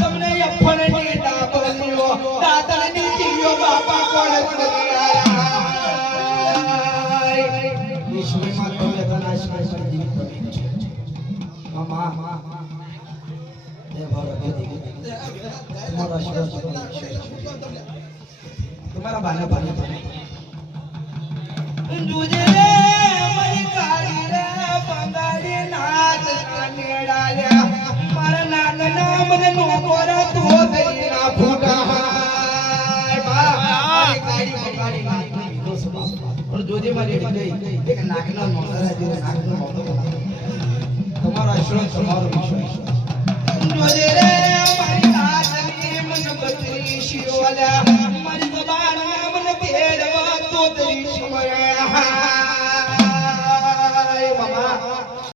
તમને અફળની ડાબલીઓ દાદાની જીઓ બાપા કોણ વિશ્વમાં તમે તનાશમાં જીવિત મામા એ ભારત તમારા શિવ તમારા બાના બાના દુજે મરી કાળી રે બંગાળી નાચ કાનેડાયા મારા નાના મને નોકોરા તો દઈના ફૂટા મારી કાળી બંગાળી દોસ્ત પણ જોજે મારી ગઈ એક નાકના મોતરા જેવો નાકનો મોતો તમારો આશીર્વાદ તમારો વિશ્વાસ જોજે રે મારી નાચની મન બત્રી શિવાલા મારી જબાન મને તેડવા તો દઈ શિવાલા